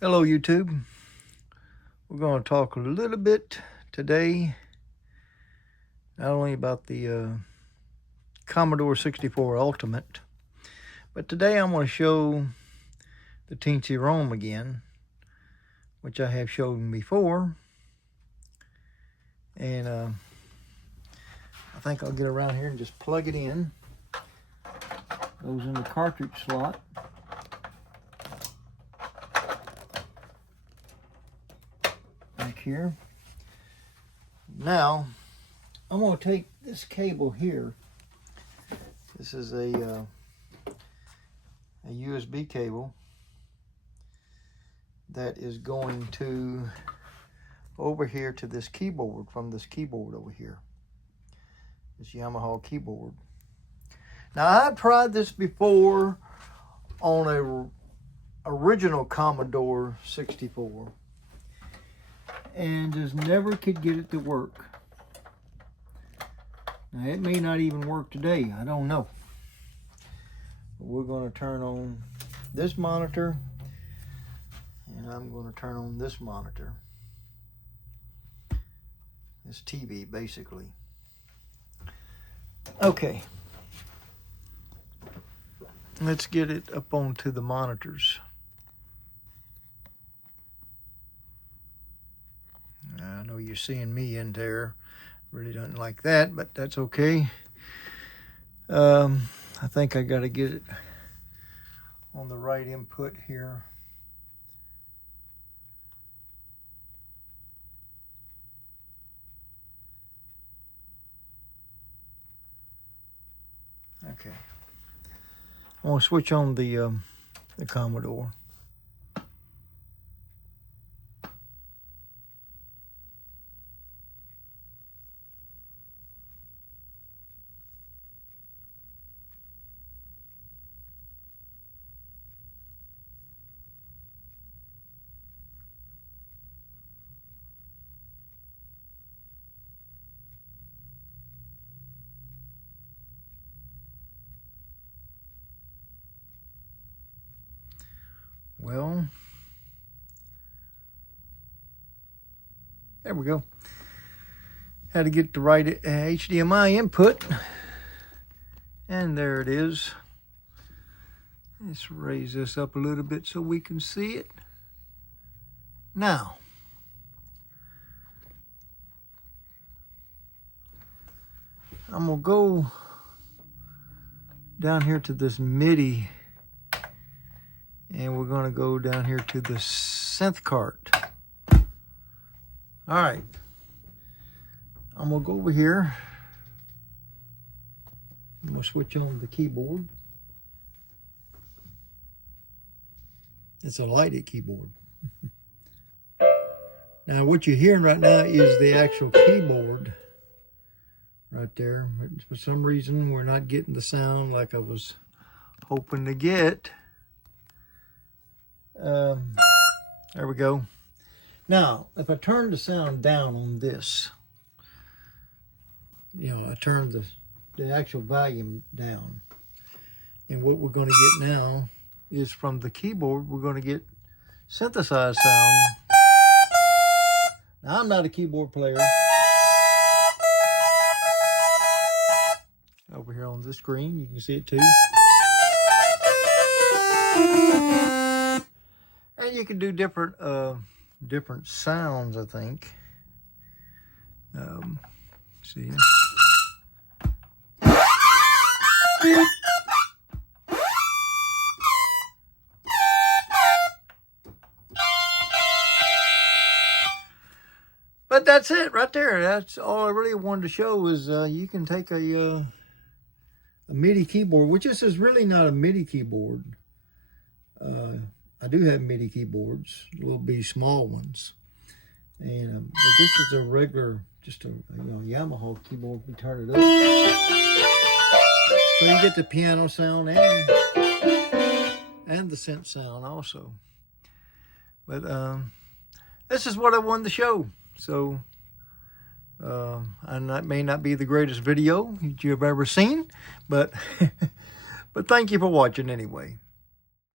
Hello YouTube. We're going to talk a little bit today, not only about the Commodore 64 Ultimate, but today I'm going to show the Tennsyrom again, which I have shown before. And I think I'll get around here and just plug it in. Goes in the cartridge slot. Back here. Now, I'm going to take this cable here. This is a USB cable that is going to over here to this keyboard, from this keyboard over here, this Yamaha keyboard. Now, I've tried this before on a original Commodore 64 and just never could get it to work. Now, it may not even work today, I don't know. But we're going to turn on this monitor, and I'm going to turn on this monitor. This TV, basically. Okay. Let's get it up onto the monitors. I know you're seeing me in there. Really don't like that, but that's okay. I think I got to get it on the right input here. Okay. I'm going to switch on the Commodore. Well, there we go. Had to get the right HDMI input, and there it is. Let's raise this up a little bit so we can see it. Now, I'm gonna go down here to this Midi, and we're going to go down here to the synth cart. All right. I'm going to go over here. I'm going to switch on the keyboard. It's a lighted keyboard. Now, what you're hearing right now is the actual keyboard right there. But for some reason, we're not getting the sound like I was hoping to get. There we go. Now, if I turn the sound down on this, I turn the actual volume down. And what we're going to get now is from the keyboard, we're going to get synthesized sound. Now, I'm not a keyboard player. Over here on the screen, you can see it too. And you can do different sounds, I think. See. But that's it right there. That's all I really wanted to show is you can take a MIDI keyboard, which this is really not a MIDI keyboard. I do have MIDI keyboards, little bitty small ones, and but this is a regular, just a Yamaha keyboard. We turn it up, so you get the piano sound and the synth sound also. But this is what I wanted to show. So, and that may not be the greatest video you've ever seen, but but thank you for watching anyway.